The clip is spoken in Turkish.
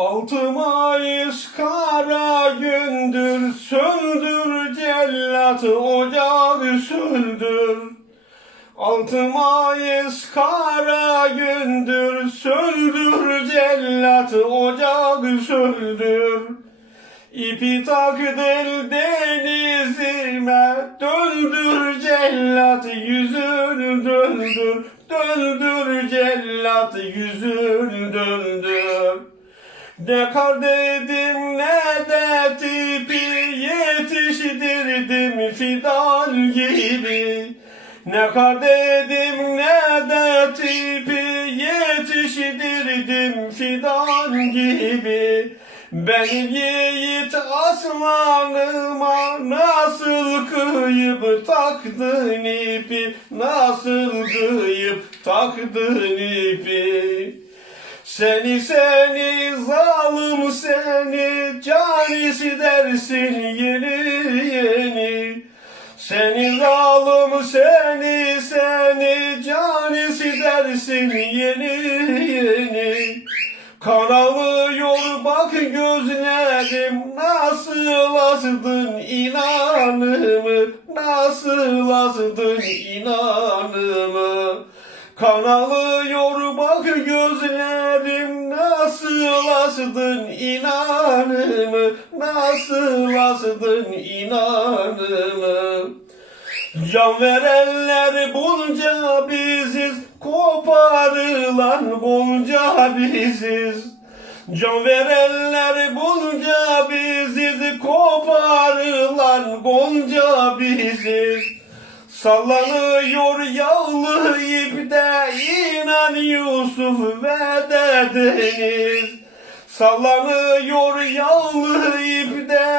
Altı Mayıs kara gündür söndür cellat ocağı söndür. Altı Mayıs kara gündür söndür cellat ocağı söndür. İpi tak del denizime döndür cellat yüzünü döndür döndür cellat yüzünü döndür. Ne kar dedim ne de tipi yetiştirdim fidan gibi. Ne kar dedim ne de tipi yetiştirdim fidan gibi. Benim yiğit aslanıma nasıl kıyıp taktın ipi, nasıl kıyıp taktın ipi. Seni seni zalim seni canisi dersin yeni yeni. Seni zalim seni seni canisi dersin yeni yeni. Karalıyor bak gözlerim nasıl azdın inanımı nasıl azdın inanımı. Gözlerim nasıl azdın inanımı? Nasıl azdın inanımı? Can verenler bunca biziz koparılan bunca biziz. Can verenler bunca biziz koparılan gonca biziz. Sallanıyor inan Yusuf ve de deniz Sallanıyor yağlı ipte